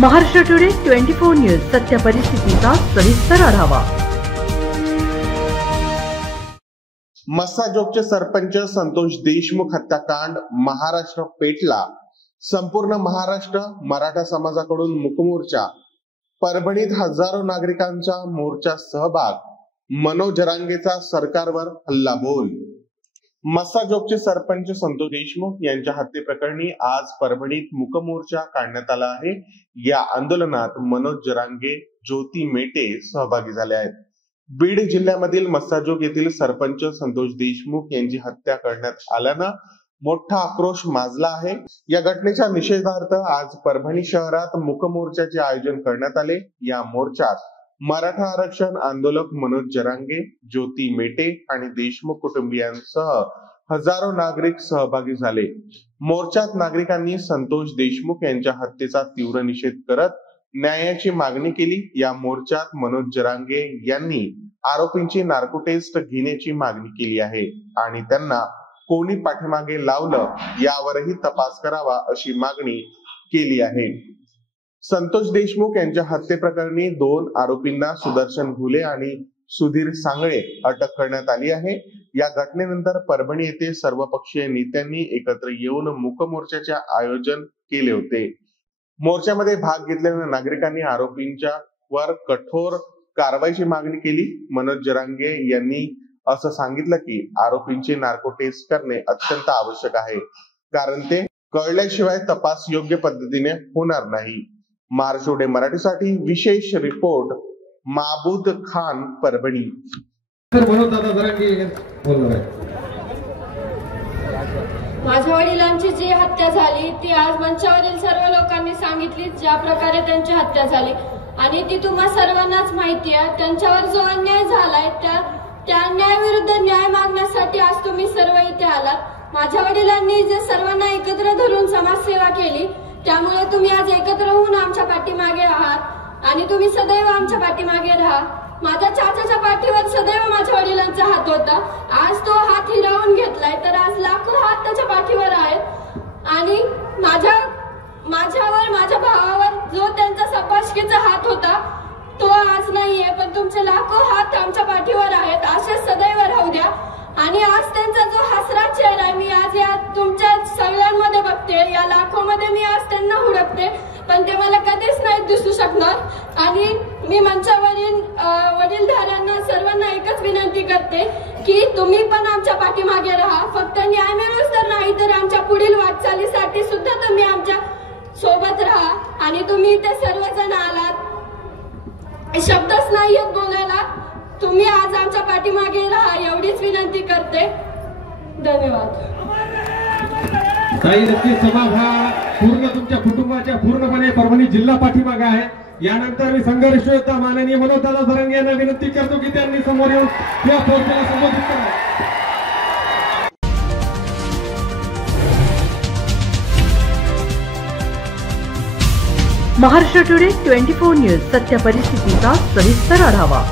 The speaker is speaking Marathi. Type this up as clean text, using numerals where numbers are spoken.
महाराष्ट्र टुडे 24 न्यूज सत्य परिस्थितीचा सविस्तर आढावा। मस्साजोगचे सरपंच संतोष देशमुख हत्याकांड महाराष्ट्र पेटला। संपूर्ण महाराष्ट्र मराठा समाजाकडून मूकमोर्चा। परभणीत हजारो नागरिकांचा मोर्चा सहभाग। मनोज जरांगेचा सरकारवर हल्लाबोल। मस्साजोगचे सरपंच संतोष देशमुख यांच्या हत्येप्रकरणी आज परभणीत मूकमोर्चा काढण्यात आला आहे। या आंदोलनात मनोज जरांगे, ज्योती मेटे सहभागी झाले आहेत। बीड जिल्ह्यामधील मस्साजोग येथील सरपंच संतोष देशमुख यांची हत्या करण्यात आल्यानं मोठा आक्रोश माजला आहे। या घटनेच्या निषेधार्थ आज परभणी शहरात मूकमोर्चाचे आयोजन करण्यात आले। या मोर्चात मराठा आरक्षण आंदोलक मनोज जरांगे, ज्योती मेटे आणि देशमुख कुटुंबियांसह हजारो नागरिक सहभागी झाले। मोर्चात नागरिकांनी संतोष देशमुख यांच्या हत्येचा तीव्र निषेध करत न्यायाची मागणी केली। या मोर्चात मनोज जरांगे यांनी आरोपींची नार्को टेस्ट घेण्याची मागणी केली आहे आणि त्यांना कोणी पाठीमागे लावलं यावरही तपास करावा अशी मागणी केली आहे। संतोष देशमुख यांच्या हत्येप्रकरणी 2 आरोपींना सुदर्शन घुले आणि सुधीर सांगळे अटक करण्यात आली आहे। या घटनेनंतर परभणी येथे सर्वपक्षीय नेत्यांनी एकत्र येऊन मूकमोर्चाचे आयोजन केले होते। मोर्चामध्ये भाग घेतलेल्या नागरिकांनी आरोपींच्या वर कठोर कारवाईची मागणी केली। मनोज जरांगे यांनी असं सांगितलं की आरोपींची नार्को टेस्ट करणे अत्यंत आवश्यक आहे, कारण ते कळल्याशिवाय तपास योग्य पद्धतीने होणार नाही। महाराष्ट्र टुडे मराठीसाठी विशेष रिपोर्ट माबूद खान, परभणी। मनोज दादा जरांगे बोलणार आहे। माझ्या वडिलांची जी हत्या झाली ती आज मंचावरील सर्व लोकांनी सांगितली, ज्या प्रकारे त्यांची हत्या झाली आणि ती तुम्हा सर्वांनाच माहिती आहे। त्यांच्यावर जो अन्याय झालाय त्या अन्यायाविरुद्ध न्याय मागण्यासाठी आज तुम्ही सर्व इथे आलात। माझ्या वडिलांनी जे सर्वांना एकत्र धरून समाजसेवा केली, त्यामुळे तुम्ही आज एकत्र होऊन आमच्या पाठीमागे आहात आणि तुम्ही सदैव आमच्या पाठीमागे राहा। माझ्या चाचाच्या पाठीवर सदैव माझ्या वडिलांचा हात होता, आज तो हात हिरावून घेतलाय, तर आज लाखो हात त्याच्या पाठीवर आहेत आणि माझ्यावर, माझ्या भावावर जो त्यांचा सपाशकीचा हात होता तो आज नाहीये, पण तुमचे लाखो हात आमच्या पाठीवर आहेत। असे सदैव राहू द्या। आणि आज त्यांचा जो हसरा चेहरा आहे मी आज या तुमच्या सगळ्यांमध्ये बघते, या लाखोमध्ये मी आज त्यांना हुडकते, पण ते मला कधीच नाही दिसू शकणार। आणि मी मंचावरील वडीलधाऱ्यांना सर्वांना एकच विनंती करते की तुम्ही पण आमच्या पाठीमागे राहा। फक्त न्याय मिळूच तर नाही, तर आमच्या पुढील वाटचालीसाठी सुद्धा तुम्ही आमच्या सोबत राहा। आणि तुम्ही इथे सर्वजण आलात, शब्दच नाहीयेत बोलायला, तुम्ही आज आमच्या पाठीमागे राहा एवढीच विनंती करते। धन्यवाद। ताई, नक्कीच समाज हा पूर्ण तुमच्या कुटुंबाच्या पूर्णपणे परभणी जिल्हा पाठीमागे आहे। यानंतर मी संघर्ष योद्धा माननीय मनोज दादा जरांगे यांना विनंती करतो की त्यांनी समोर येऊन या पोस्टला संबोधित करावे। महाराष्ट्र टुडे 24 न्यूज सत्य परिस्थितीचा सविस्तर आढावा।